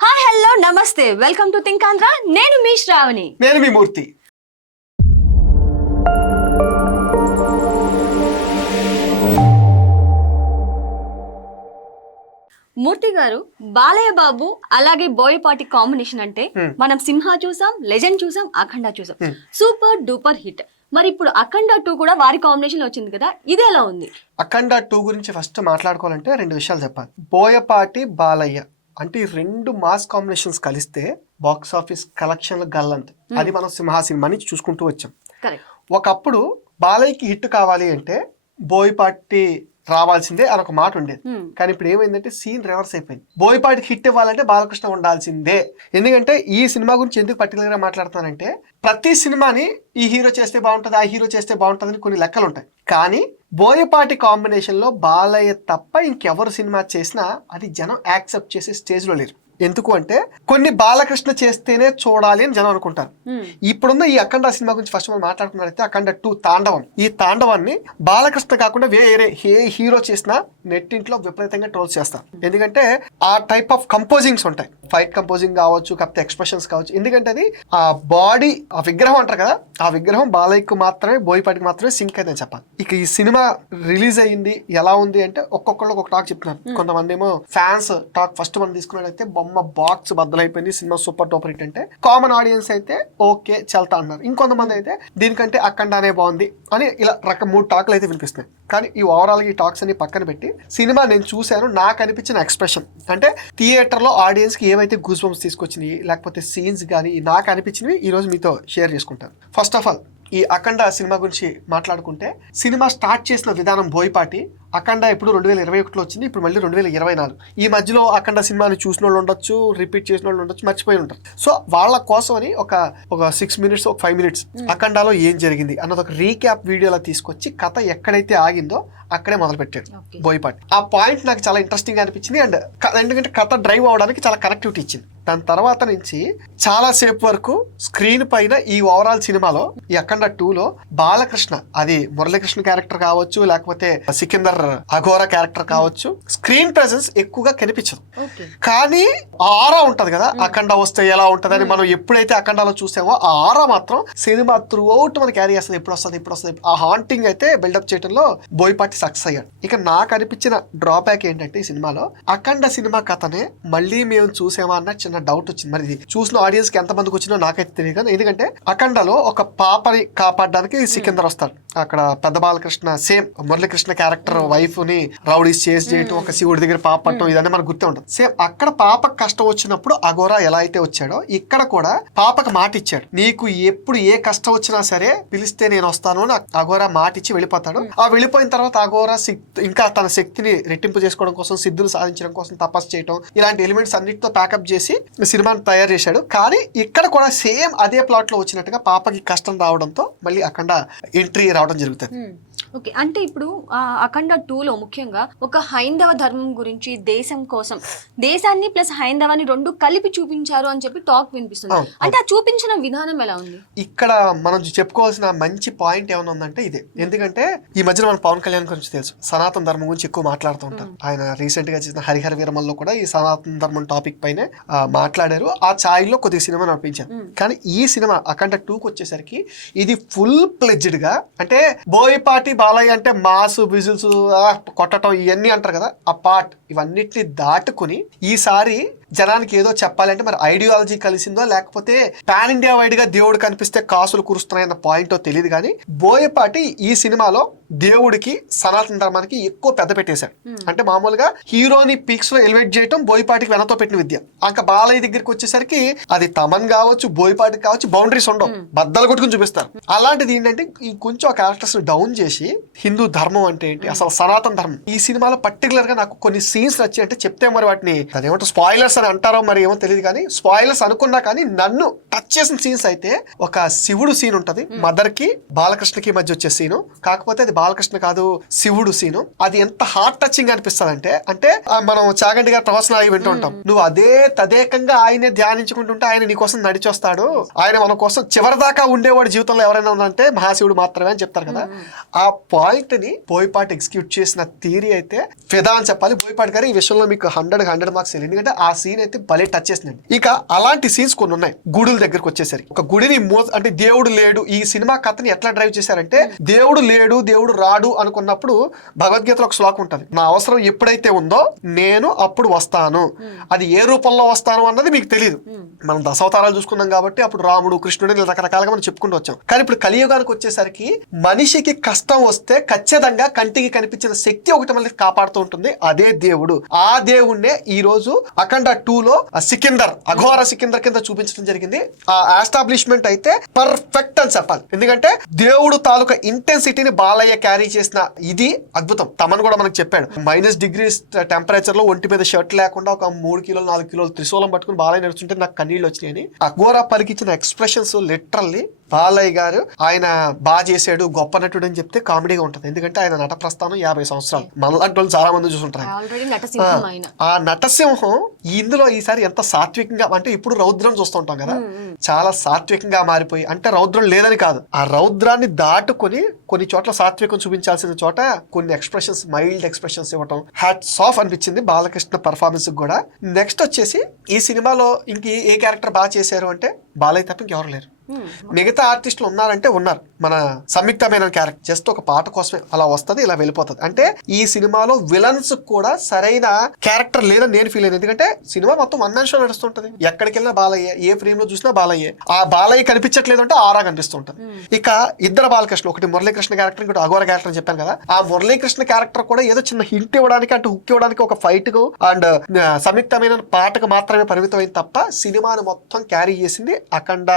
Hi hello నమస్తే welcome to think Andhra. నేను మీ శ్రావణి. నేను మీ మూర్తి. మూర్తి గారు, బాలయ్య బాబు అలాగే బోయపాటి కాంబినేషన్ అంటే మనం సింహ చూసాం, లెజెండ్ చూసాం, అఖండ చూసాం, సూపర్ డూపర్ హిట్. మరి ఇప్పుడు అఖండ 2 కూడా వారి కాంబినేషన్ వచ్చింది కదా, ఇది ఎలా ఉంది? అఖండ 2 గురించి ఫస్ట్ మాట్లాడుకోవాలంటే 2 విషయాలు చెప్పాలి. బోయపాటి బాలయ్య అంటే ఈ 2 మాస్ కాంబినేషన్స్ కలిస్తే బాక్స్ ఆఫీస్ కలెక్షన్ల గల్లంత. అది మనం సింహ సినిమా నుంచి చూసుకుంటూ వచ్చాం. ఒకప్పుడు బాలయ్యకి హిట్ కావాలి అంటే బోయపాటి రావాల్సిందే అని ఒక మాట ఉండేది. కానీ ఇప్పుడు ఏమైందంటే సీన్ రివర్స్ అయిపోయింది. బోయపాటికి హిట్ ఇవ్వాలంటే బాలకృష్ణ ఉండాల్సిందే. ఎందుకంటే ఈ సినిమా గురించి ఎందుకు పర్టికులర్ గా మాట్లాడుతానంటే ప్రతి సినిమాని ఈ హీరో చేస్తే బాగుంటుంది, ఆ హీరో చేస్తే బాగుంటుంది అని కొన్ని లెక్కలు ఉంటాయి. కానీ బోయపాటి కాంబినేషన్ లో బాలయ్య తప్ప ఇంకెవరు సినిమా చేసినా అది జనం యాక్సెప్ట్ చేసే స్టేజ్ లో లేరు. ఎందుకు అంటే కొన్ని బాలకృష్ణ చేస్తేనే చూడాలి అని జనం అనుకుంటారు. ఇప్పుడున్న ఈ అఖండ సినిమా గురించి ఫస్ట్ మనం మాట్లాడుకున్నట్లయితే అఖండ 2 తాండవం, ఈ తాండవాన్ని బాలకృష్ణ కాకుండా వేరే ఏ హీరో చేసినా నెట్టింట్లో విపరీతంగా ట్రోల్స్ చేస్తారు. ఎందుకంటే ఆ టైప్ ఆఫ్ కంపోజింగ్స్ ఉంటాయి, ఫైట్ కంపోజింగ్ కావచ్చు, కాకపోతే ఎక్స్ప్రెషన్స్ కావచ్చు. ఎందుకంటే అది ఆ బాడీ, ఆ విగ్రహం అంటారు కదా, ఆ విగ్రహం బాలయ్యకు మాత్రమే, బోయపాటికి మాత్రమే సింక్ అయితే చెప్పాలి. ఇక ఈ సినిమా రిలీజ్ అయ్యింది ఎలా ఉంది అంటే ఒక్కొక్కళ్ళు ఒక టాక్ చెప్తున్నారు. కొంతమంది ఏమో ఫ్యాన్స్ టాక్ ఫస్ట్ మనం తీసుకున్నట్లయితే బొమ్మ బాక్స్ బద్దలైపోయింది, సినిమా సూపర్ డూపర్ హిట్ అంటే. కామన్ ఆడియన్స్ అయితే ఓకే చల్తా అన్నారు. ఇంకొంతమంది అయితే దీనికంటే అఖండానే బాగుంది అని ఇలా 3 టాక్లు అయితే వినిపిస్తున్నాయి. కానీ ఈ ఓవరాల్ ఈ టాక్స్ అన్ని పక్కన పెట్టి సినిమా నేను చూశాను, నాకు అనిపించిన ఎక్స్ప్రెషన్ అంటే థియేటర్ లో ఆడియన్స్ కి ఏవైతే గూస్ బంప్స్ తీసుకొచ్చినాయి లేకపోతే సీన్స్ కానీ నాకు అనిపించినవి ఈ రోజు మీతో షేర్ చేసుకుంటాను. ఫస్ట్ ఆఫ్ ఆల్ ఈ అఖండ సినిమా గురించి మాట్లాడుకుంటే సినిమా స్టార్ట్ చేసిన విధానం బోయపాటి. అఖండ ఇప్పుడు 2021లో వచ్చింది, ఇప్పుడు మళ్ళీ 2024. ఈ మధ్యలో అఖండ సినిమాని చూసిన వాళ్ళు ఉండొచ్చు, రిపీట్ చేసిన వాళ్ళు ఉండొచ్చు, మర్చిపోయి ఉంటారు. సో వాళ్ళ కోసం అని ఒక 6 మినిట్స్, ఒక 5 మినిట్స్ అఖండాలో ఏం జరిగింది అన్నది ఒక రీక్యాప్ వీడియోలో తీసుకొచ్చి కథ ఎక్కడైతే ఆగిందో అక్కడే మొదలు పెట్టాడు బోయపాటి. ఆ పాయింట్ నాకు చాలా ఇంట్రెస్టింగ్ అనిపించింది. అండ్ ఎందుకంటే కథ డ్రైవ్ అవడానికి చాలా కనెక్టివిటీ ఇచ్చింది. దాని తర్వాత నుంచి చాలా సేపు వరకు స్క్రీన్ పైన ఈ ఓవరాల్ సినిమాలో ఈ అఖండ 2లో బాలకృష్ణ, అది మురళీకృష్ణ క్యారెక్టర్ కావచ్చు లేకపోతే సికిందర్ అఘోరా క్యారెక్టర్ కావచ్చు, స్క్రీన్ ప్రెసెన్స్ ఎక్కువగా కనిపించదు. కానీ ఆ ఆరా ఉంటది కదా, అఖండ వస్తే ఎలా ఉంటది అని మనం ఎప్పుడైతే అఖండాలో చూసామో ఆ ఆరా మాత్రం సినిమా త్రూ అవుట్ మనకి క్యారీ చేస్తుంది. ఎప్పుడు వస్తుంది ఆ హాంటింగ్ అయితే బిల్డప్ చేయడంలో బోయపాటి సక్సెస్ అయ్యాడు. ఇక నాకు అనిపించిన డ్రాబ్యాక్ ఏంటంటే ఈ సినిమాలో అఖండ సినిమా కథనే మళ్ళీ మేము చూసామా అన్న చిన్న డౌట్ వచ్చింది. మరి ఇది చూసిన ఆడియన్స్ కి ఎంత మందికి వచ్చిందో నాకైతే తెలియదు. ఎందుకంటే అఖండలో ఒక పాపని కాపాడడానికి సికిందర్ వస్తాడు. అక్కడ పెద్ద Balakrishna same Muralikrishna character wife ని రౌడీస్ చేసి చేయటం, ఒక శివుడి దగ్గర పాప పట్టడం, ఇదన్నీ మనకు గుర్తే ఉంటుంది. సేమ్ అక్కడ పాపకు కష్టం వచ్చినప్పుడు అఘోరా ఎలా అయితే వచ్చాడో ఇక్కడ కూడా పాపకు మాట ఇచ్చాడు. నీకు ఎప్పుడు ఏ కష్టం వచ్చినా సరే పిలిస్తే నేను వస్తాను అని అఘోరా మాట ఇచ్చి వెళ్ళిపోతాడు. ఆ వెళ్ళిపోయిన తర్వాత అఘోరా ఇంకా తన శక్తిని రెట్టింపు చేసుకోవడం కోసం, సిద్ధులు సాధించడం కోసం తపస్సు చేయడం, ఇలాంటి ఎలిమెంట్స్ అన్నిటితో ప్యాకప్ చేసి సినిమాని తయారు చేశాడు. కానీ ఇక్కడ కూడా సేమ్ అదే ప్లాట్ లో వచ్చినట్టుగా పాపకి కష్టం రావడంతో మళ్ళీ అఖండ ఎంట్రీ రావడం జరుగుతుంది. ఓకే, అంటే ఇప్పుడు అఖండ 2లో ముఖ్యంగా ఒక హైందవ ధర్మం గురించి, దేశం కోసం, దేశాన్ని ప్లస్ హైందవాన్ని 2 కలిపి చూపించారు అని చెప్పి టాక్ వినిపిస్తుంది. అంటే ఆ చూపించిన విధానం ఎలా ఉంది? ఇక్కడ మనం చెప్పుకోవాల్సిన మంచి పాయింట్ ఏమైనా ఉందంటే ఇదే. ఎందుకంటే ఈ మధ్యన మన పవన్ కళ్యాణ్ గురించి తెలుసు, సనాతన ధర్మం గురించి ఎక్కువ మాట్లాడుతూ ఉంటారు. ఆయన రీసెంట్ గా చేసిన హరిహర వీరమల్లో కూడా ఈ సనాతన ధర్మం టాపిక్ పైనే మాట్లాడారు. ఆ ఛాయిలో కొద్దిగా సినిమా నడిపించారు. కానీ ఈ సినిమా అఖండ 2కి వచ్చేసరికి ఇది ఫుల్ ప్లెడ్జ్డ్ గా, అంటే బోయపాటి బాలయ్య అంటే మాస్ విజిల్స్ కొట్టడం ఇవన్నీ అంటారు కదా, ఆ పార్ట్ ఇవన్నిటిని దాటుకుని ఈసారి జనానికి ఏదో చెప్పాలంటే మరి ఐడియాలజీ కలిసిందో లేకపోతే పాన్ ఇండియా వైడ్ గా దేవుడు కనిపిస్తే కాసులు కురుస్తున్నాయన్న పాయింటో తెలియదు. కానీ బోయపాటి ఈ సినిమాలో దేవుడికి, సనాతన ధర్మానికి ఎక్కువ పెద్ద పెట్టేశాడు. అంటే మామూలుగా హీరోని పీక్స్ లో ఎలివేట్ చేయటం బోయపాటికి వెనతో పెట్టిన విద్య. ఇంకా బాలయ్య దగ్గరికి వచ్చేసరికి అది తమన్ కావచ్చు, బోయపాటికి కావచ్చు, బౌండరీస్ ఉండవు, బద్దలు కొట్టుకుని చూపిస్తారు. అలాంటిది ఏంటంటే కొంచెం క్యారెక్టర్స్ డౌన్ చేసి హిందూ ధర్మం అంటే ఏంటి, అసలు సనాతన ధర్మం ఈ సినిమాలో పర్టికులర్ గా నాకు కొన్ని సీన్స్ నచ్చి, అంటే చెప్తే మరి వాటిని ఏమంటారు స్పాయిలర్స్ అని అంటారో మరి ఏమో తెలియదు. కానీ స్పాయిలర్స్ అనుకున్నా కానీ నన్ను టచ్ చేసిన సీన్స్ అయితే ఒక శివుడు సీన్ ఉంటది, మదర్ కి బాలకృష్ణకి మధ్య వచ్చే సీను. కాకపోతే అది బాలకృష్ణ కాదు, శివుడు సీను. అది ఎంత హార్ట్ టచింగ్ అనిపిస్తుంది అంటే మనం చాగంటి గారి ప్రవచనాలు వింటూ ఉంటాం, నువ్వు అదే తదేకంగా ఆయనే ధ్యానించుకుంటుంటే ఆయన నీ కోసం నడిచొస్తాడు, ఆయన మన కోసం చివరిదాకా ఉండేవాడు జీవితంలో ఎవరైనా ఉందంటే మహాశివుడు మాత్రమే అని చెప్తారు కదా. ఆ పాయింట్ ని బోయపాటి ఎగ్జిక్యూట్ చేసిన థియరీ అయితే ఫిదా అని చెప్పాలి. బోయపాటి గారు ఈ విషయంలో మీకు 100 మార్క్స్, ఎందుకంటే ఆ సీన్ అయితే భలే టచ్ చేసింది. ఇక అలాంటి సీన్స్ కొన్ని ఉన్నాయి. గుడుల దగ్గరకు వచ్చేసరికి ఒక గుడిని అంటే దేవుడు లేడు, ఈ సినిమా కథని ఎట్లా డ్రైవ్ చేశారంటే దేవుడు లేడు దేవుడు రాడు అనుకున్నప్పుడు భగవద్గీతలో ఒక శ్లోకం ఉంటుంది, నా అవసరం ఎప్పుడైతే ఉందో నేను అప్పుడు వస్తాను, అది ఏ రూపంలో వస్తాను అన్నది మీకు తెలియదు. మనం దశావతారాలు చూసుకున్నాం కాబట్టి అప్పుడు రాముడు కృష్ణుడు రకరకాలుగా మనం చెప్పుకుంటూ వచ్చాం. కానీ ఇప్పుడు కలియుగానికి వచ్చేసరికి మనిషికి కష్టం వస్తే ఖచ్చితంగా కంటికి కనిపించిన శక్తి ఒకటి మళ్ళీ కాపాడుతూ ఉంటుంది, అదే దేవుడు. ఆ దేవుణ్ణే ఈ రోజు అఖండ 2లో సికిందర్, అఘోర సికిందర్ కింద చూపించడం జరిగింది. ఆ ఎస్టాబ్లిష్మెంట్ అయితే పర్ఫెక్ట్ అని చెప్పాలి. ఎందుకంటే దేవుడు తాలూకా ఇంటెన్సిటీని బాలయ్య క్యారీ చేసిన ఇది అద్భుతం. తమన్ కూడా మనకు చెప్పాడు, -డిగ్రీస్ టెంపరేచర్ లో ఒంటి మీద షర్ట్ లేకుండా ఒక 3 కిలోలు 4 కిలోలు త్రిశూలం పట్టుకుని బాలయ్య నడుస్తుంటే నాకు కన్నీళ్ళు వచ్చినాయని. అఘోర పలికిచ్చిన ఎక్స్ప్రెషన్స్ లిటరల్లీ బాలయ్య గారు ఆయన బాగా చేశాడు, గొప్ప నటుడు అని చెప్తే కామెడీగా ఉంటుంది. ఎందుకంటే ఆయన నట ప్రస్థానం 50 సంవత్సరాలు, మనలాంటి వాళ్ళు చాలా మంది చూసుంటారు. ఆ నటసింహం ఇందులో ఈసారి ఎంత సాత్వికంగా, అంటే ఇప్పుడు రౌద్రం చూస్తుంటాం కదా, చాలా సాత్వికంగా మారిపోయి, అంటే రౌద్రం లేదని కాదు, ఆ రౌద్రాన్ని దాటుకొని కొన్ని చోట్ల సాత్వికం చూపించాల్సిన చోట కొన్ని ఎక్స్ప్రెషన్స్, మైల్డ్ ఎక్స్ప్రెషన్స్ ఇవ్వటం హ్యాట్స్ ఆఫ్ అనిపించింది బాలకృష్ణ పర్ఫార్మెన్స్ కూడా. నెక్స్ట్ వచ్చేసి ఈ సినిమాలో ఇంక ఏ క్యారెక్టర్ బాగా చేశారు అంటే బాలయ్య తప్ప ఇంకెవరు లేరు. మిగతా ఆర్టిస్టులు ఉన్నారంటే ఉన్నారు. మన సంయుక్తమైన క్యారెక్టర్ జస్ట్ ఒక పాట కోసమే అలా వస్తుంది, ఇలా వెళ్ళిపోతుంది. అంటే ఈ సినిమాలో విలన్స్ కూడా సరైన క్యారెక్టర్ లేదని నేను ఫీల్ అయ్యాను. ఎందుకంటే సినిమా మొత్తం వన్ మ్యాన్ షో నడుస్తుంటది, ఎక్కడికి వెళ్ళినా బాలయ్య, ఏ ఫ్రేమ్ లో చూసినా బాలయ్య. ఆ బాలయ్య కనిపించట్లేదు అంటే ఆరా కనిపిస్తుంటది. ఇక ఇద్దరు బాలకృష్ణ, ఒకటి మురళీకృష్ణ క్యారెక్టర్, ఇంకోటి అఘోర క్యారెక్టర్ అని చెప్పాను కదా. ఆ మురళీకృష్ణ క్యారెక్టర్ కూడా ఏదో చిన్న హింట్ ఇవ్వడానికి, అంటే హుక్ ఇవ్వడానికి ఒక ఫైట్ కు అండ్ సంయుక్తమైన పాటకు మాత్రమే పరిమితమైంది తప్ప సినిమాను మొత్తం క్యారీ చేసింది అఖండ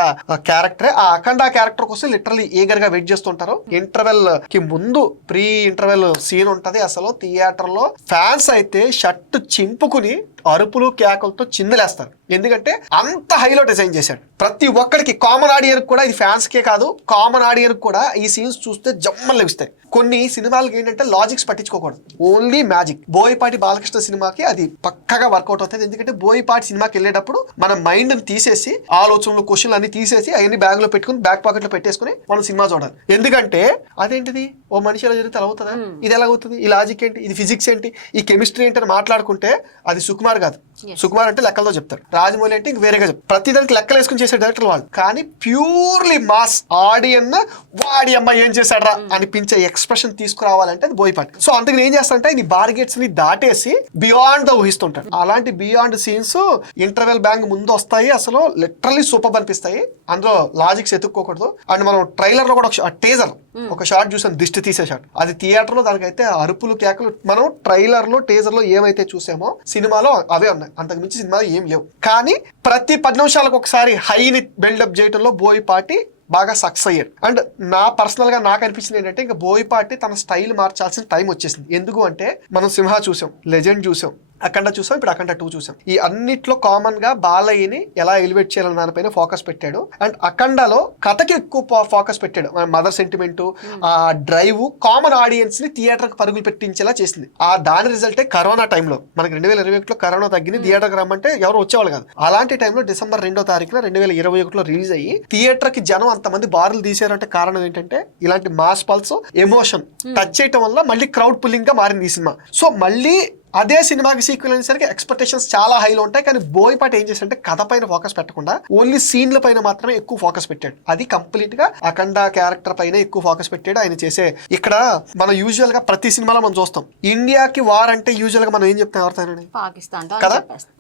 క్యారెక్టరే. ఆ అఖండ క్యారెక్టర్ కోసం లిటరల్లీ ఈగర్ గా వెయిట్ చేస్తుంటారు. ఇంటర్వెల్ కి ముందు ప్రీ ఇంటర్వెల్ సీన్ ఉంటది. అసలు థియేటర్ లో ఫ్యాన్స్ అయితే షర్ట్ చింపుకుని అరుపులు కేకలతో చిందులేస్తారు. ఎందుకంటే అంత హైలో డిజైన్ చేశాడు. ప్రతి ఒక్కరికి, కామన్ ఆడియన్ కూడా, ఇది ఫ్యాన్స్ కే కాదు కామన్ ఆడియన్ కూడా ఈ సీన్స్ చూస్తే జమ్మలు లభిస్తాయి. కొన్ని సినిమాలకి ఏంటంటే లాజిక్స్ పట్టించుకోకూడదు, ఓన్లీ మ్యాజిక్. బోయపాటి బాలకృష్ణ సినిమాకి అది పక్కగా వర్కౌట్ అవుతుంది. ఎందుకంటే బోయపాటి సినిమాకి వెళ్ళేటప్పుడు మన మైండ్ ని తీసేసి, ఆలోచనలు క్వశ్చన్లు అన్ని తీసేసి అవన్నీ బ్యాగ్ లో పెట్టుకుని బ్యాక్ పాకెట్ లో పెట్టేసుకుని మనం సినిమా చూడాలి. ఎందుకంటే అదేంటిది, ఓ మనిషి ఎలా జరిగితే అలా అవుతుందా, ఇది ఎలా అవుతుంది, ఈ లాజిక్ ఏంటి, ఇది ఫిజిక్స్ ఏంటి, ఈ కెమిస్ట్రీ ఏంటి అని మాట్లాడుకుంటే అది సుకుమార్ కాదు. సుకుమార్ అంటే లెక్కలతో చెప్తారు, రాజమౌళి అంటే ఇంక వేరేగా చెప్తారు. ప్రతి దానికి లెక్కలు వేసుకుని చేసే డైరెక్టర్ వాళ్ళు. కానీ ప్యూర్లీ మాస్ ఆడియన్ వాడి అమ్మాయి ఏం చేశాడ్రా అనిపించే ఎక్స్ప్రెషన్ తీసుకురావాలంటే అది బోయపాటి. సో అందుకు ఏం చేస్తాడంటే ఈ బార్గెట్స్ ని దాటేసి బియాండ్ ద ఊహిస్తుంటాడు. అలాంటి బియాండ్ సీన్స్ ఇంటర్వెల్ బ్యాంగ్ ముందు వస్తాయి, అసలు లిటరల్లీ సూపర్ అనిపిస్తాయి. అందులో లాజిక్స్ ఎత్తుక్కోకూడదు. అండ్ మనం ట్రైలర్ లో కూడా టేజర్ ఒక షార్ట్ చూసాం, దిష్టి తీసే షార్ట్. అది థియేటర్ లో దానికైతే అరుపులు కేకలు మనం ట్రైలర్ లో టీజర్ లో ఏమైతే చూసామో సినిమాలో అవే ఉన్నాయి. అంతకు మించి సినిమాలో ఏం లేవు. కానీ ప్రతి 10 నిమిషాలకు ఒకసారి హైని బిల్డప్ చేయడంలో బోయపాటి బాగా సక్సెస్ అయ్యాడు. అండ్ నా పర్సనల్ గా నాకు అనిపించింది ఏంటంటే ఇంకా బోయపాటి తన స్టైల్ మార్చాల్సిన టైం వచ్చేసింది. ఎందుకు అంటే మనం సింహ చూసాం, లెజెండ్ చూసాం, అఖండ చూసాం, ఇప్పుడు అఖండ 2 చూసాం. ఈ అన్నిట్లో కామన్ గా బాలయ్యని ఎలా ఎలివేట్ చేయాలని దానిపైన ఫోకస్ పెట్టాడు. అండ్ అఖండలో కథకి ఎక్కువ ఫోకస్ పెట్టాడు. మదర్ సెంటిమెంట్, ఆ డ్రైవ్ కామన్ ఆడియన్స్ ని థియేటర్ కి పరుగులు పెట్టించేలా చేసింది. ఆ దాని రిజల్టే కరోనా టైంలో మనకి 2021లో కరోనా తగ్గింది, థియేటర్ కి రమ్మంటే ఎవరు వచ్చేవాళ్ళు కాదు. అలాంటి టైంలో డిసెంబర్ 2వ తారీఖున 2021లో రిలీజ్ అయ్యి థియేటర్ కి జనం అంతమంది బారులు తీసారంటే కారణం ఏంటంటే ఇలాంటి మాస్ పల్స్, ఎమోషన్ టచ్ చేయటం వల్ల మళ్ళీ క్రౌడ్ పుల్లింగ్ గా మారింది ఈ సినిమా. సో మళ్ళీ అదే సినిమాకి సీక్వెల్ అనేసరికి ఎక్స్పెక్టేషన్స్ చాలా హైలో ఉంటాయి. కానీ బోయపాటి ఏం చేశాడంటే కథ పైన ఫోకస్ పెట్టకుండా ఓన్లీ సీన్ల పైన మాత్రమే ఎక్కువ ఫోకస్ పెట్టాడు. అది కంప్లీట్ గా అఖండ క్యారెక్టర్ పైన ఎక్కువ ఫోకస్ పెట్టాడు ఆయన చేసే. ఇక్కడ మనం యూజువల్ గా ప్రతి సినిమాలో మనం చూస్తాం ఇండియాకి వార్ అంటే యూజువల్ గా మనం ఏం చెప్తాం ఎవరితోనండి, పాకిస్తాన్ కదా.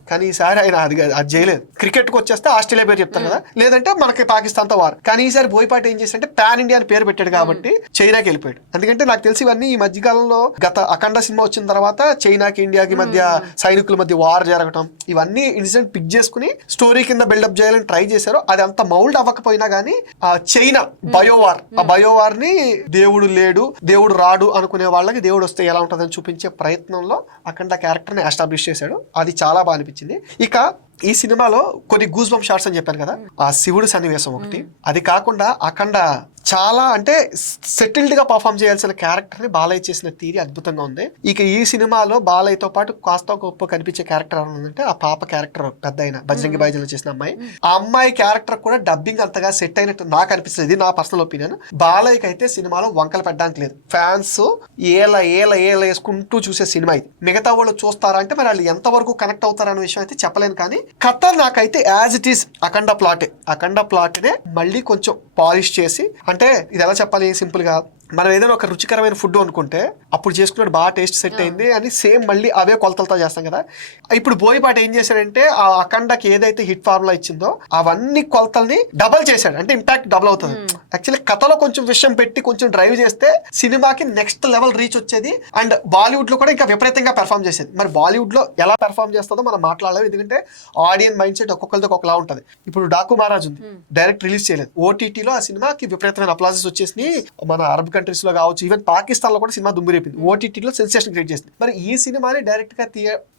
కానీ ఈసారి ఆయన అది చేయలేదు. క్రికెట్ కు వచ్చేస్తే ఆస్ట్రేలియా పేరు చెప్తారు కదా, లేదంటే మనకి పాకిస్తాన్ తో వార్. కానీ ఈసారి బోయపాటి ఏం చేశాడంటే పాన్ ఇండియా అని పేరు పెట్టాడు కాబట్టి చైనాకి వెళ్ళిపోయాడు. ఎందుకంటే నాకు తెలిసి ఇవన్నీ ఈ మధ్యకాలంలో గత అఖండ సినిమా వచ్చిన తర్వాత చైనాకి ఇండియాకి మధ్య సైనికుల మధ్య వార్ జరగటం, ఇవన్నీ ఇన్సిడెంట్ పిక్ చేసుకుని స్టోరీ కింద బిల్డప్ చేయాలని ట్రై చేశారు. అది అంత మౌల్డ్ అవ్వకపోయినా గానీ చైనా బయోవార్, ఆ బయోవార్ ని దేవుడు లేడు దేవుడు రాడు అనుకునే వాళ్ళకి దేవుడు వస్తే ఎలా ఉంటుందని చూపించే ప్రయత్నంలో అఖండ క్యారెక్టర్ ని ఎస్టాబ్లిష్ చేశాడు. అది చాలా బాగా అనిపించింది. ఇక ఈ సినిమాలో కొన్ని గూస్ బంప్ షాట్స్ అని చెప్పాను కదా, ఆ శివుడు సన్నివేశం ఒకటి, అది కాకుండా అఖండ చాలా అంటే సెటిల్డ్ గా పర్ఫామ్ చేయాల్సిన క్యారెక్టర్ ని బాలయ్య చేసిన తీరి అద్భుతంగా ఉంది. ఇక ఈ సినిమాలో బాలయ్యతో పాటు కాస్త గొప్ప కనిపించే క్యారెక్టర్ అంటే ఆ పాప క్యారెక్టర్, పెద్ద అయిన బజరంగి బాయ్జీలో చేసిన అమ్మాయి. ఆ అమ్మాయి క్యారెక్టర్ కూడా డబ్బింగ్ అంతగా సెట్ అయినట్టు నాకు అనిపిస్తుంది. ఇది నా పర్సనల్ ఒపీనియన్. బాలయ్యకి అయితే సినిమాలో వంకలు పెట్టడానికి లేదు. ఫ్యాన్స్ ఏల ఏల ఏల వేసుకుంటూ చూసే సినిమా ఇది. మిగతా వాళ్ళు చూస్తారా అంటే మరి వాళ్ళు ఎంతవరకు కనెక్ట్ అవుతారనే విషయం అయితే చెప్పలేను. కానీ కథ నాకైతే యాజ్ ఇట్ ఈస్ అఖండ ప్లాట్నే మళ్ళీ కొంచెం పాలిష్ చేసి, అంటే ఇది ఎలా చెప్పాలి సింపుల్ గా, మనం ఏదైనా ఒక రుచికరమైన ఫుడ్ అనుకుంటే అప్పుడు చేసుకున్నట్టు బాగా టేస్ట్ సెట్ అయింది అని సేమ్ మళ్ళీ అవే కొలతలతో చేస్తాం కదా. ఇప్పుడు బోయపాటి ఏం చేశాడంటే ఆ అఖండకి ఏదైతే హిట్ ఫార్ములా ఇచ్చిందో అవన్నీ కొలతల్ని డబల్ చేశాడు. అంటే ఇంపాక్ట్ డబుల్ అవుతుంది. యాక్చువల్లీ కథలో కొంచెం విషయం పెట్టి కొంచెం డ్రైవ్ చేస్తే సినిమాకి నెక్స్ట్ లెవెల్ రీచ్ వచ్చేది. అండ్ బాలీవుడ్ లో కూడా ఇంకా విపరీతంగా పెర్ఫామ్ చేసేది. మరి బాలీవుడ్ లో ఎలా పెర్ఫామ్ చేస్తుందో మనం మాట్లాడలేము, ఎందుకంటే ఆడియన్స్ మైండ్ సెట్ ఒక్కొక్కరితో ఒక్కొక్కలా ఉంటుంది. ఇప్పుడు డాకు మహారాజ్ ఉంది, డైరెక్ట్ రిలీజ్ చేయలేదు. ఓటీటీలో ఆ సినిమాకి విపరీతమైన అప్లాజెస్ వచ్చేసి మన అరబ్ కంట్రీస్ లో కావచ్చు, ఈవెన్ పాకిస్తాన్ లో కూడా సినిమా దుమ్మిరేపింది. ఓటీటీలో సెన్సేషన్ క్రియేట్ చేసింది. మరి ఈ సినిమాని డైరెక్ట్ గా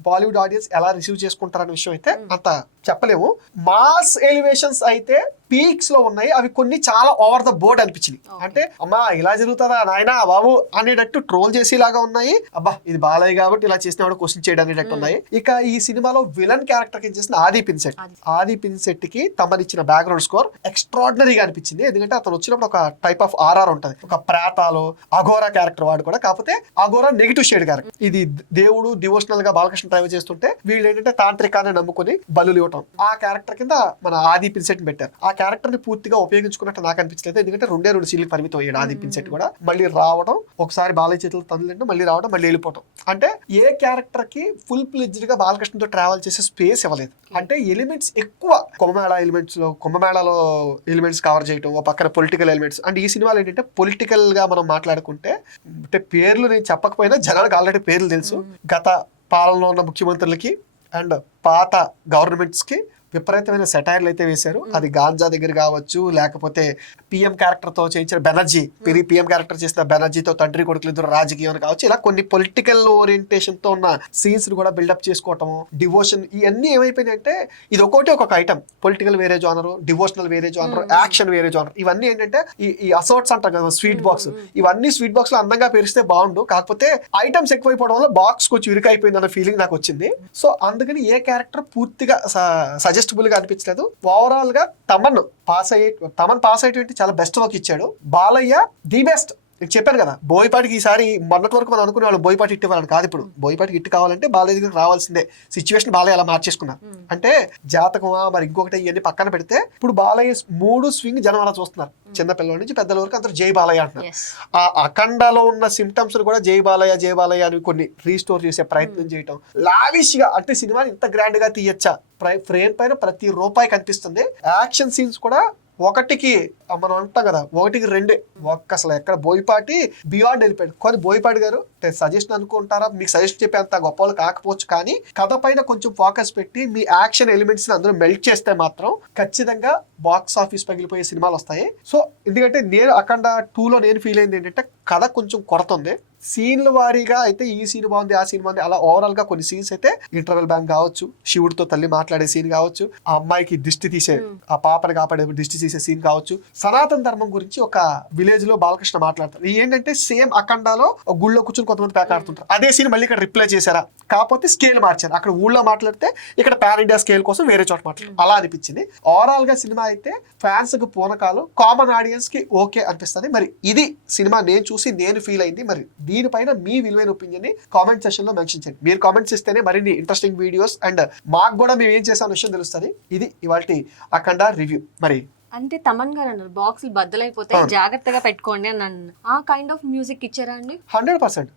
బాలీవుడ్ ఆడియన్స్ ఎలా రిసీవ్ చేసుకుంటారనే విషయం అయితే అంత చెప్పలేము. మాస్ ఎలివేషన్స్ అయితే పీక్స్ లో ఉన్నాయి. అవి కొన్ని చాలా ఓవర్ ద బోర్డ్ అనిపించింది. అంటే అమ్మా ఇలా జరుగుతుందా నాయనా బాబు అనేటట్టు ట్రోల్ చేసేలాగా ఉన్నాయి. అబ్బా ఇది బాలయ్య కాబట్టి ఇలా చేసిన వాడు క్వశ్చన్ చేయడం అనేటట్టు ఉన్నాయి. ఇక ఈ సినిమాలో విలన్ క్యారెక్టర్ కి చేసిన ఆది పిన్సెట్ కి తమనిచ్చిన బ్యాక్గ్రౌండ్ స్కోర్ ఎక్స్ట్రాడినరీగా అనిపించింది. ఎందుకంటే అతను వచ్చినప్పుడు ఒక టైప్ ఆఫ్ ఆర్ఆర్ ఉంటది. ఒక ప్రాతాలో అఘోరా క్యారెక్టర్ వాడు కూడా, కాకపోతే అఘోరా నెగిటివ్ షేడ్ క్యారెక్టర్. ఇది దేవుడు డివోషనల్ గా బాలకృష్ణ డ్రైవ్ చేస్తుంటే వీళ్ళు ఏంటంటే తాంత్రికాన్ని నమ్ముకొని బలులు ఇవ్వటం. ఆ క్యారెక్టర్ కింద మన ఆది పిన్సెట్ పెట్టారు. ఆ క్యారెక్టర్ ని పూర్తిగా ఉపయోగించుకున్నట్టు నాకు అనిపించలేదు. ఎందుకంటే 2 సీన్లు పరిమితం అయ్యాడు ఆది పిన్సెట్ కూడా. మళ్ళీ రావడం, ఒకసారి బాలయ్య చేతులు తల్లింటే మళ్ళీ రావడం, మళ్ళీ వెళ్ళిపోవడం. అంటే ఏ క్యారెక్టర్ కి ఫుల్ ప్లెడ్జ్డ్ గా బాలకృష్ణతో ట్రావెల్ చేసే స్పేస్ ఇవ్వలేదు. అంటే ఎలిమెంట్స్ ఎక్కువ కుంభమేళాలో ఎలిమెంట్స్ కవర్ చేయడం, ఒక పక్కన పొలిటికల్ ఎలిమెంట్స్. అంటే ఈ సినిమాలో ఏంటంటే పొలిటికల్ గా మనం మాట్లాడుకుంటే, అంటే పేర్లు నేను చెప్పకపోయినా జనానికి ఆల్రెడీ పేర్లు తెలుసు. గత పాలనలో ఉన్న ముఖ్యమంత్రులకి అండ్ పాత గవర్నమెంట్స్ కి విపరీతమైన సెటైర్లు అయితే వేశారు. అది గాంజా దగ్గర కావచ్చు, లేకపోతే పిఎం క్యారెక్టర్ తో చేయించిన బెనర్జీ, పిఎం క్యారెక్టర్ చేసిన బెనర్జీతో తండ్రి కొడుకులు ఇద్దరు రాజకీయం కావచ్చు, ఇలా కొన్ని పొలిటికల్ ఓరియంటేషన్ తో ఉన్న సీన్స్ కూడా బిల్డప్ చేసుకోవటము, డివోషన్, ఇవన్నీ ఏమైపోయినాయంటే ఇది ఒక్కొక్క ఐటమ్. పొలిటికల్ వేరే జోనర్, డివోషనల్ వేరే జోనర్, యాక్షన్ వేరే జోనర్. ఇవన్నీ ఏంటంటే ఈ అసోర్ట్స్ అంటారు కదా, స్వీట్ బాక్స్. ఇవన్నీ స్వీట్ బాక్స్ లో అందంగా పేరిస్తే బాగుండు, కాకపోతే ఐటమ్స్ ఎక్కువైపోవడం వల్ల బాక్స్ కొంచెం ఇరుకైపోయింది అన్న ఫీలింగ్ నాకు వచ్చింది. సో అందుకని ఏ క్యారెక్టర్ పూర్తిగా సజెస్టబుల్ గా అనిపించలేదు. ఓవరాల్ గా తమన్ పాస్ అయ్యేటువంటి చాలా బెస్ట్ వర్క్ ఇచ్చాడు. Balayya the best. చెప్పాను కదా, బోయపాటికి ఈసారి మొన్నటి వరకు మనం అనుకునే వాళ్ళు బోయపాటి హిట్ ఇవ్వాలని కాదు. ఇప్పుడు బోయపాటికి హిట్ కావాలంటే బాలయ్య దగ్గర రావాల్సిందే. సిచ్యువేషన్ బాలయ్య అలా మార్చేసుకున్నారు. అంటే జాతకమా మరి ఇంకొకటి ఇవన్నీ పక్కన పెడితే ఇప్పుడు బాలయ్య 3 స్వింగ్ జనం అలా చూస్తున్నారు. చిన్న పిల్లల నుంచి పెద్దల వరకు అందరూ జై బాలయ్య అంటున్నారు. ఆ అఖండలో ఉన్న సిమ్టమ్స్ కూడా జై బాలయ్య అని కొన్ని రీస్టోర్ చేసే ప్రయత్నం చేయటం, లావిష్ గా. అంటే సినిమాని ఇంత గ్రాండ్ గా తీయచ్చా? ఫ్రేమ్ పైన ప్రతి రూపాయి కనిపిస్తుంది. యాక్షన్ సీన్స్ కూడా ఒకటికి మనం అంటాం కదా, 1కి 2 అసలు ఎక్కడ బోయపాటి బియాండ్ వెళ్ళిపోయాడు. కానీ బోయపాటి గారు సజెషన్ అనుకుంటారా, మీకు సజెషన్ చెప్పే అంత గొప్ప వాళ్ళు కాకపోవచ్చు, కానీ కథ పైన కొంచెం ఫోకస్ పెట్టి మీ యాక్షన్ ఎలిమెంట్స్ ని అందరూ మెల్ట్ చేస్తే మాత్రం ఖచ్చితంగా బాక్స్ ఆఫీస్ పగిలిపోయే సినిమాలు వస్తాయి. సో ఎందుకంటే నేను అఖండ 2లో నేను ఫీల్ అయింది ఏంటంటే కథ కొంచెం కొరత ఉంది. సీన్ల వారీగా అయితే ఈ సీన్ బాగుంది, ఆ సీన్ బాగుంది, అలా ఓవరాల్ గా కొన్ని సీన్స్ అయితే ఇంటర్వెల్ బ్యాంక్ కావచ్చు, శివుడితో తల్లి మాట్లాడే సీన్ కావచ్చు, ఆ అమ్మాయికి దిష్టి తీసే, ఆ పాపని కాపాడే దిష్టి తీసే సీన్ కావచ్చు, సనాతన ధర్మం గురించి ఒక విలేజ్ లో బాలకృష్ణ మాట్లాడతారు. ఏంటంటే సేమ్ అఖండాలో గుళ్ళో కూర్చొని కొంతమంది పేకాడుతుంటారు. అదే సీన్ మళ్ళీ ఇక్కడ రిప్లై చేశారా, కాకపోతే స్కేల్ మార్చారు. అక్కడ ఊళ్ళో మాట్లాడితే ఇక్కడ పాన్ ఇండియా స్కేల్ కోసం వేరే చోట మాట్లాడారు. అలా అనిపించింది. ఓవరాల్ గా సినిమా అయితే ఫ్యాన్స్ కి పూనకాలు, కామన్ ఆడియన్స్ కి ఓకే అనిపిస్తుంది. మరి ఇది సినిమా నేను చూసి నేను ఫీల్ అయింది. మరి దీనిపైన మీ విలువైన ఒపీనియన్ ని కామెంట్ సెక్షన్ లో మెన్షన్ చేయండి. మీరు కామెంట్స్ ఇస్తేనే మరిన్ని ఇంట్రెస్టింగ్ వీడియోస్ అండ్ మాకు కూడా మేము ఏం చేసామన్న విషయం తెలుస్తుంది. ఇది ఇవాల్టి అఖండ రివ్యూ. మరి అంటే తమన్ గారు అన్నారు బాక్సులు బద్దలైపోతాయి జాగ్రత్తగా పెట్టుకోండి అని అన్నారు. ఆ కైండ్ ఆఫ్ మ్యూజిక్ ఇచ్చారా అండి? 100%.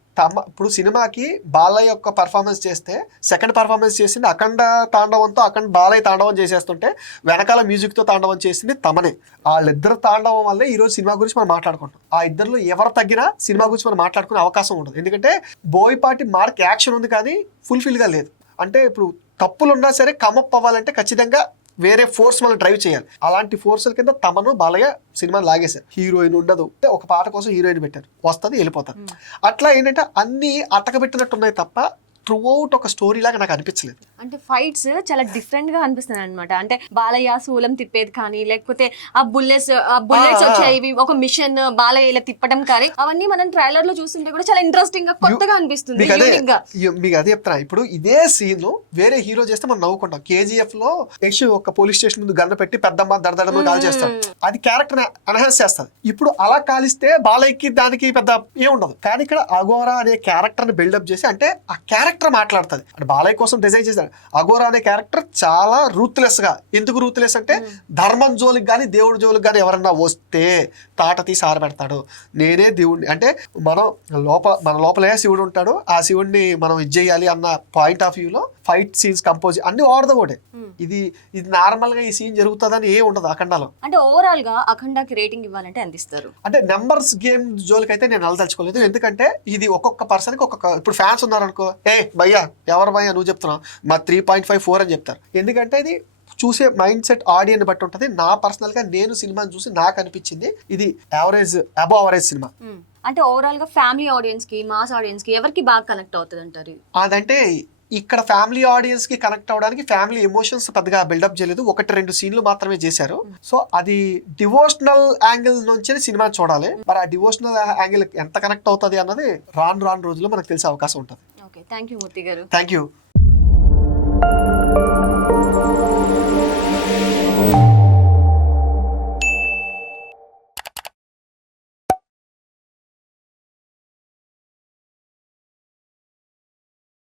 ఇప్పుడు సినిమాకి బాలయ్య యొక్క పర్ఫార్మెన్స్ చేస్తే సెకండ్ పర్ఫార్మెన్స్ చేసింది అఖండ తాండవంతో, అఖండ బాలయ్య తాండవం చేసేస్తుంటే వెనకాల మ్యూజిక్ తో తాండవం చేసింది తమనే. వాళ్ళిద్దరు తాండవం వల్లే ఈ రోజు సినిమా గురించి మనం మాట్లాడుకుంటాం. ఆ ఇద్దరులో ఎవరు తగ్గినా సినిమా గురించి మనం మాట్లాడుకునే అవకాశం ఉండదు. ఎందుకంటే బోయపాటి మార్క్ యాక్షన్ ఉంది కానీ ఫుల్ఫిల్ గా లేదు. అంటే ఇప్పుడు తప్పులు ఉన్నా సరే కమప్ అవ్వాలంటే ఖచ్చితంగా వేరే ఫోర్స్ మనం డ్రైవ్ చేయాలి. అలాంటి ఫోర్సుల కింద తమను బాలయ్య సినిమాని లాగేశారు. హీరోయిన్ ఉండదు, ఒక పాట కోసం హీరోయిన్ పెట్టారు, వస్తుంది వెళ్ళిపోతారు. అట్లా ఏంటంటే అన్ని అటకబెట్టినట్టు ఉన్నాయి తప్ప త్రూ అవుట్ ఒక స్టోరీ లాగా నాకు అనిపించలేదు. అంటే ఫైట్స్ చాలా డిఫరెంట్ గా అనిపిస్తుంది అనమాట. అంటే బాలయ్య శూలం తిప్పేది కానీ, లేకపోతే ఆ బుల్లెట్స్ వచ్చేవి, ఒక మిషన్ బాలయ్య ఇలా తిప్పడం కానీ, అవన్నీ మనం ట్రైలర్ లో చూస్తుంటే కూడా చాలా ఇంట్రెస్టింగ్ గా కొత్తగా అనిపిస్తుంది. మీకు అదే చెప్తున్నా. ఇప్పుడు ఇదే సీన్ వేరే హీరో చేస్తే మనం నవ్వుకుంటాం. KGF లో యక్ష్ ఒక పోలీస్ స్టేషన్ ముందు గన్న పెట్టి పెద్దమ్మ దడదడమ కాల్ చేస్తాడు, అది క్యారెక్టర్ ఎన్హాన్స్ చేస్తుంది. ఇప్పుడు అలా కాలిస్తే బాలయ్యకి దానికి పెద్ద ఏముండదు. కానీ ఇక్కడ అఘోరా అనే క్యారెక్టర్ ని బిల్డప్ చేసి, అంటే ఆ క్యారెక్టర్ మాట్లాడుతుంది. అంటే బాలయ్య కోసం డిజైన్ చేశారు. అఘోరా అనే క్యారెక్టర్ చాలా రూత్లెస్ గా, ఎందుకు రూత్లెస్ అంటే ధర్మం జోలికి కానీ దేవుడి జోలికి కానీ ఎవరన్నా వస్తే తాట తీసి ఆరబెడతాడు. నేనే దేవుడిని, అంటే మన లోపలే శివుడు ఉంటాడు, ఆ శివుడిని మనం ఇది చేయాలి అన్న పాయింట్ ఆఫ్ వ్యూలో ఫైట్ సీన్స్ కంపోజ్ అన్ని ఓడదోడే. ఇది నార్మల్ గా ఈ సీన్ జరుగుతుందని ఏ ఉండదు అఖండాలో. అంటే ఓవరాల్ గా అఖండాకి రేటింగ్ ఇవ్వాలంటే ఎంత ఇస్తారు? అంటే నెంబర్స్ గేమ్ జోలికి అయితే నేను వెళ్ళదలుచుకోలేదు. ఎందుకంటే ఇది ఒక్కొక్క పర్సన్ కి ఒక్కొక్క, ఇప్పుడు ఫ్యాన్స్ ఉన్నారనుకో, భయ్యా ఎవరు భయ్యా నువ్వు చెప్తున్నావు, మా 3.54 అని చెప్తారు. ఎందుకంటే ఇది చూసే మైండ్ సెట్ ఆడియన్ బట్టి ఉంటుంది. నా పర్సనల్ గా నేను సినిమాని చూసి నాకు అనిపించింది ఇది యావరేజ్, అబవ్ యావరేజ్ సినిమా. అంటే ఓవరాల్ గా ఫ్యామిలీ ఆడియన్స్ కి, మాస్ ఆడియన్స్ కి ఎవరికి బాగా కనెక్ట్ అవుతుంది అంటారు? అదంటే ఇక్కడ ఫ్యామిలీ ఆడియన్స్ కి కనెక్ట్ అవడానికి ఫ్యామిలీ ఎమోషన్స్ పెద్దగా బిల్డప్ చేయలేదు, 1-2 సీన్లు మాత్రమే చేశారు. సో అది డివోషనల్ యాంగిల్ నుంచి సినిమా చూడాలి. మరి ఆ డివోషనల్ యాంగిల్ ఎంత కనెక్ట్ అవుతుంది అన్నది రాను రోజుల్లో మనకు తెలిసే అవకాశం ఉంటుంది. ఓకే, థ్యాంక్ యూ మూర్తి గారు. Thank you.